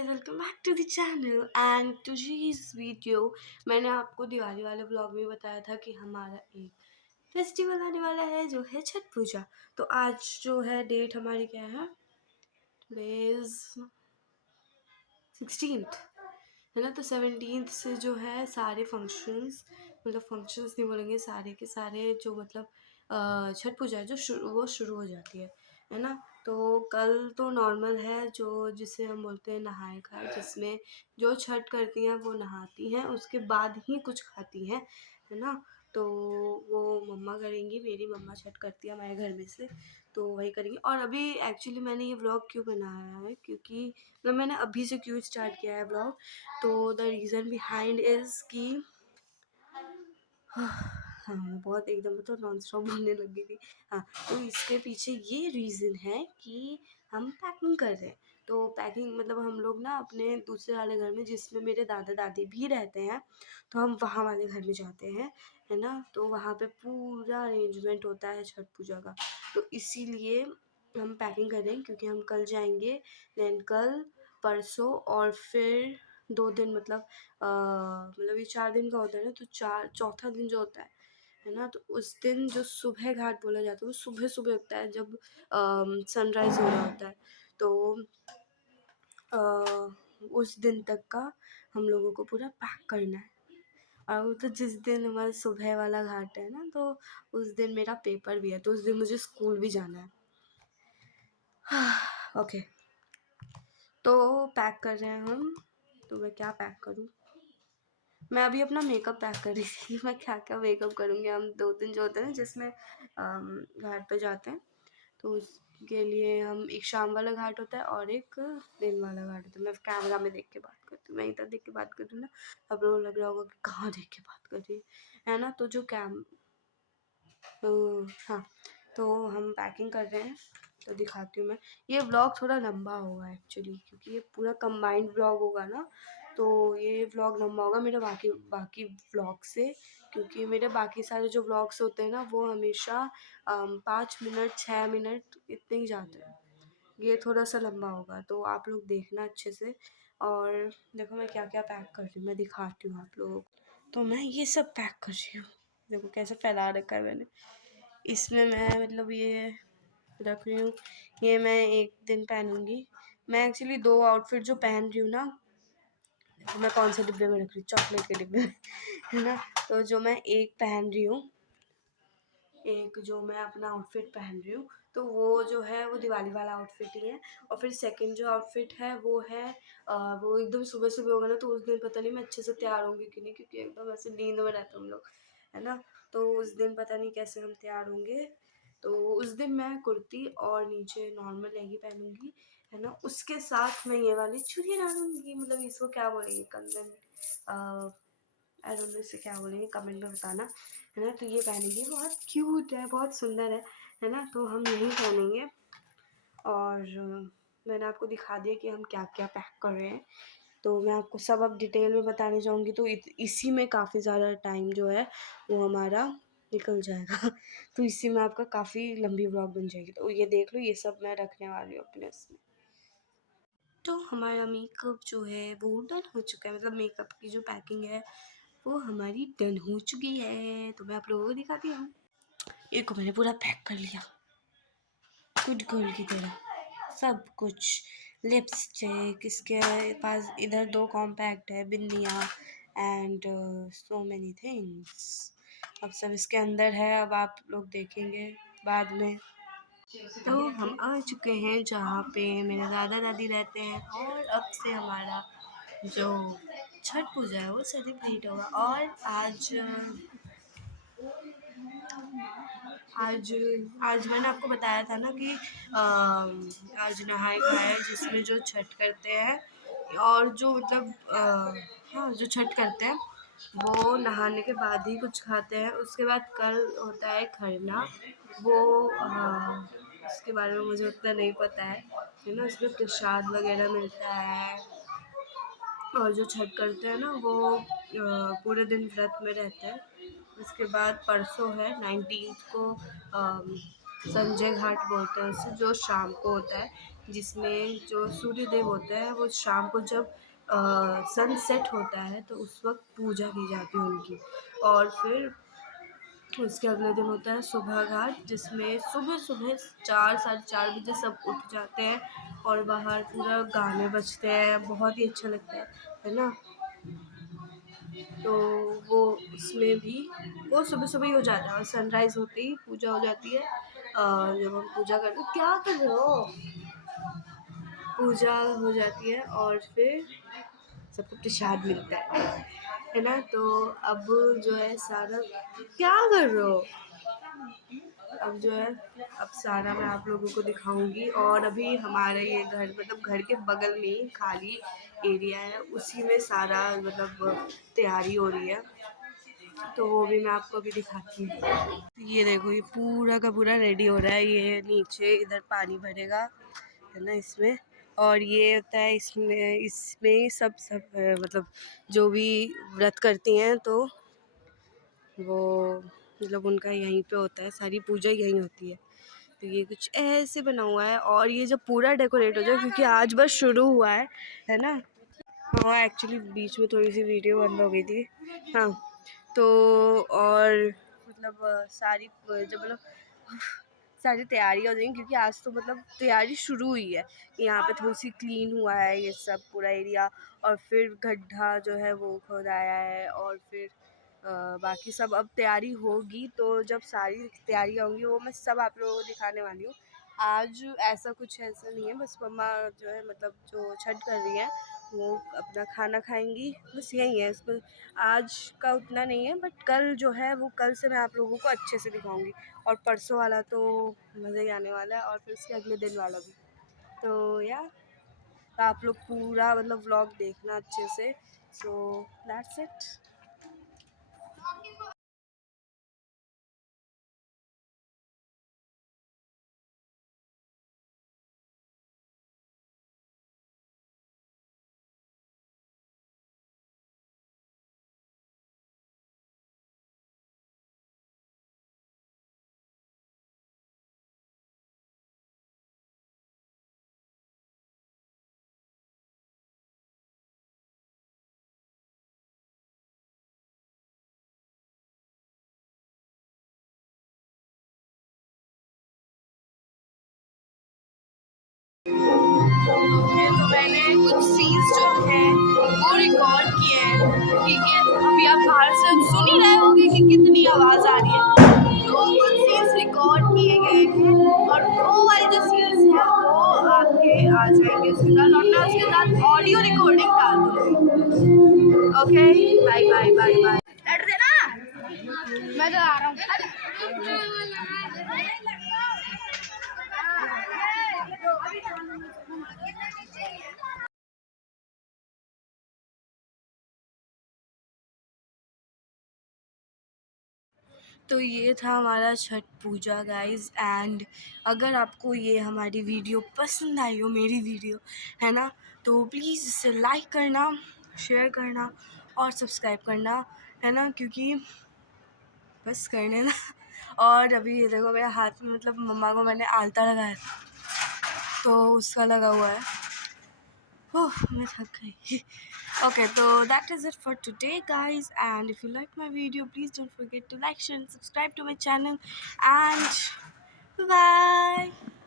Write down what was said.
Guys, welcome back to the channel and today's video. मैंने आपको दिवाली वाले व्लॉग में बताया था कि हमारा एक फेस्टिवल आने वाला है जो है छठ पूजा। तो आज जो है डेट हमारी क्या है, टुडे इज 16th है ना। तो 17th से जो है सारे फंक्शंस, मतलब फंक्शंस नहीं बोलेंगे, सारे के सारे जो मतलब छठ पूजा है जो वो शुरू हो जाती है ना। तो कल तो नॉर्मल है, जो जिसे हम बोलते हैं नहाए खाए, जिसमें जो छठ करती हैं वो नहाती हैं, उसके बाद ही कुछ खाती हैं, है ना। तो वो मम्मा करेंगी, मेरी मम्मा छठ करती है हमारे घर में से, तो वही करेंगे। और अभी एक्चुअली मैंने ये व्लॉग क्यों बनाया है, क्योंकि मतलब मैंने अभी से क्यों स्टार्ट किया है व्लॉग, तो द रीज़न बिहाइंड इज़ कि हाँ, बहुत एकदम तो नॉन स्टॉप बोलने लगी थी। हाँ, तो इसके पीछे ये रीज़न है कि हम पैकिंग कर रहे हैं। तो पैकिंग मतलब हम लोग ना अपने दूसरे वाले घर में, जिसमें मेरे दादा दादी भी रहते हैं, तो हम वहाँ वाले घर में जाते हैं, है ना। तो वहाँ पे पूरा अरेंजमेंट होता है छठ पूजा का, तो इसीलिए हम पैकिंग कर रहे हैं, क्योंकि हम कल जाएंगे, देन कल, परसों और फिर 2 दिन, मतलब ये 4 दिन का होता है ना, तो चौथा दिन जो होता है ना, तो उस दिन जो सुबह घाट बोला जाता है वो सुबह सुबह होता है, जब सनराइज हो रहा होता है। तो उस दिन तक का हम लोगों को पूरा पैक करना है। और तो जिस दिन हमारा सुबह वाला घाट है ना, तो उस दिन मेरा पेपर भी है, तो उस दिन मुझे स्कूल भी जाना है। ओके, तो पैक कर रहे हैं हम। तो मैं क्या पैक करूँ, मैं अभी अपना मेकअप पैक कर रही थी। मैं क्या क्या मेकअप करूँगी। हम 2 दिन जो होते हैं ना, जिसमें घाट पे जाते हैं, तो उसके लिए हम एक शाम वाला घाट होता है और एक दिन वाला घाट होता है। मैं कैमरा में देख के बात करती हूँ, मैं इधर देख के बात करती हूँ ना, अब लोग लग रहा होगा कि कहाँ देख के बात कर रही है ना। तो जो हाँ, तो हम पैकिंग कर रहे हैं, तो दिखाती हूँ मैं। ये व्लॉग थोड़ा लंबा होगा एक्चुअली, क्योंकि ये पूरा कंबाइंड व्लॉग होगा ना, तो ये व्लॉग लंबा होगा मेरे बाकी बाकी व्लॉग से, क्योंकि मेरे बाकी सारे जो व्लॉग्स होते हैं ना, वो हमेशा 5 मिनट 6 मिनट इतने ही जाते हैं। ये थोड़ा सा लंबा होगा, तो आप लोग देखना अच्छे से। और देखो मैं क्या क्या पैक कर रही हूँ, मैं दिखाती हूँ आप लोगों को। तो मैं ये सब पैक कर रही हूँ, देखो कैसे फैला रखा है मैंने। इसमें मैं मतलब ये रख रही हूँ, ये मैं एक दिन पहनूंगी। मैं एक्चुअली 2 आउटफिट जो पहन रही हूँ ना, तो मैं कौन से डिब्बे में रख रही हूँ, चॉकलेट के डिब्बे में, है ना। तो जो मैं एक पहन रही हूँ, एक जो मैं अपना आउटफिट पहन रही हूँ, तो वो जो है वो दिवाली वाला आउटफिट ही है। और फिर सेकंड जो आउटफिट है वो है वो एकदम सुबह सुबह होगा ना, तो उस दिन पता नहीं मैं अच्छे से तैयार होंगी कि नहीं, क्योंकि एकदम ऐसे नींद में रहते हम लोग, है ना। तो उस दिन पता नहीं कैसे हम तैयार होंगे। तो उस दिन मैं कुर्ती और नीचे नॉर्मल लहंगी पहनूंगी, है ना। उसके साथ मैं ये वाली चूड़ी डालूंगी, मतलब इसको क्या बोलेंगे, कंगन, आई डोंट नो इसे क्या बोलेंगे, कमेंट में बताना, है ना। तो ये पहनेंगे, बहुत क्यूट है, बहुत सुंदर है ना। तो हम यही पहनेंगे। और मैंने आपको दिखा दिया कि हम क्या क्या पैक कर रहे हैं, तो मैं आपको सब अब डिटेल में बताने जाऊँगी, तो इसी में काफ़ी ज़्यादा टाइम जो है वो हमारा निकल जाएगा। तो इसी में आपका काफ़ी लंबी व्लॉग बन जाएगी। तो ये देख लो, ये सब मैं रखने वाली हूँ अपने इसमें। तो हमारा मेकअप जो है वो डन हो चुका है, मतलब मेकअप की जो पैकिंग है वो हमारी डन हो चुकी है। तो मैं आप लोगों को दिखाती हूँ। एक को मैंने पूरा पैक कर लिया, गुड गर्ल की तरह, सब कुछ। लिपस्टिक, इसके पास इधर 2 कॉम्पैक्ट है, बिंदियाँ एंड सो मैनी थिंग्स। अब सब इसके अंदर है, अब आप लोग देखेंगे बाद में। तो हम आ चुके हैं जहाँ पे मेरे दादा दादी रहते हैं, और अब से हमारा जो छठ पूजा है वो सेलिब्रेट होगा। और आज आज मैंने आपको बताया था ना कि आज नहाए खाए, जिसमें जो छठ करते हैं, और जो मतलब हाँ, जो छठ करते हैं वो नहाने के बाद ही कुछ खाते हैं। उसके बाद कल होता है खरना, वो उसके बारे में मुझे उतना नहीं पता है ना। उसमें प्रसाद वगैरह मिलता है, और जो छठ करते हैं ना वो पूरे दिन व्रत में रहते हैं। उसके बाद परसों है 19th को संजय घाट बोलते हैं उसे, जो शाम को होता है, जिसमें जो सूर्यदेव होते हैं वो शाम को जब सनसेट होता है तो उस वक्त पूजा की जाती है उनकी। और फिर उसके अगले दिन होता है सुबह घाट, जिसमें सुबह सुबह 4 साढ़े 4 बजे सब उठ जाते हैं और बाहर पूरा गाने बजते हैं, बहुत ही अच्छा लगता है ना। तो वो उसमें भी वो सुबह सुबह ही हो जाता है और सनराइज़ होते ही पूजा हो जाती है। जब हम पूजा करते, क्या कर रहे हो, पूजा हो जाती है और फिर सबको प्रसाद मिलता है ना। तो अब जो है सारा, क्या कर रहे हो, अब जो है अब सारा मैं आप लोगों को दिखाऊंगी। और अभी हमारे ये घर, मतलब घर के बगल में ही खाली एरिया है, उसी में सारा मतलब तैयारी हो रही है, तो वो भी मैं आपको अभी दिखाती हूँ। ये देखो, ये पूरा का पूरा रेडी हो रहा है, ये नीचे इधर पानी भरेगा है ना इसमें। और ये होता है इसमें, इसमें सब मतलब जो भी व्रत करती हैं तो वो मतलब उनका यहीं पे होता है, सारी पूजा यहीं होती है। तो ये कुछ ऐसे बना हुआ है और ये जब पूरा डेकोरेट हो जाए, क्योंकि आज बस शुरू हुआ है ना। हाँ एक्चुअली बीच में थोड़ी सी वीडियो बंद हो गई थी। हाँ तो और मतलब सारी जब मतलब सारी तैयारी हो जाएंगी, क्योंकि आज तो मतलब तैयारी शुरू हुई है। यहाँ पे थोड़ी सी क्लीन हुआ है ये सब पूरा एरिया, और फिर गड्ढा जो है वो खोदाया है, और फिर बाकी सब अब तैयारी होगी। तो जब सारी तैयारियाँ होंगी वो मैं सब आप लोगों को दिखाने वाली हूँ। आज ऐसा कुछ ऐसा नहीं है, बस मम्मा जो है मतलब जो छठ कर रही हैं वो अपना खाना खाएंगी, बस यही है। इसको आज का उतना नहीं है, बट कल जो है वो कल से मैं आप लोगों को अच्छे से दिखाऊंगी। और परसों वाला तो मज़ा ही आने वाला है, और फिर उसके अगले दिन वाला भी। तो यार, तो आप लोग पूरा मतलब व्लॉग देखना अच्छे से। So that's it. ओके, तो मैंने कुछ सीन्स जो है वो रिकॉर्ड किए हैं, ठीक है। अभी आप बाहर से सुन ही रहे होंगे कि कितनी आवाज़ आ रही है। तो कुछ सीन्स रिकॉर्ड किए गए हैं और वो वाले जो सीन्स हैं वो आपके आ जाएंगे उसके साथ, और मैं उसके साथ ऑडियो रिकॉर्डिंग डाल दूँगी। Okay, bye bye bye bye. लड़ देना, मैं तो आ रहा हूँ। तो ये था हमारा छठ पूजा गाइस। एंड अगर आपको ये हमारी वीडियो पसंद आई हो, मेरी वीडियो है ना, तो प्लीज़ इसे लाइक करना, शेयर करना और सब्सक्राइब करना, है ना, क्योंकि बस करने ना। और अभी ये देखो मेरे हाथ में, मतलब मम्मा को मैंने आलता लगाया तो उसका लगा हुआ है। ओह, मैं थक गई। Okay, so that is it for today guys, and if you like my video, please don't forget to like, share and subscribe to my channel, and bye bye.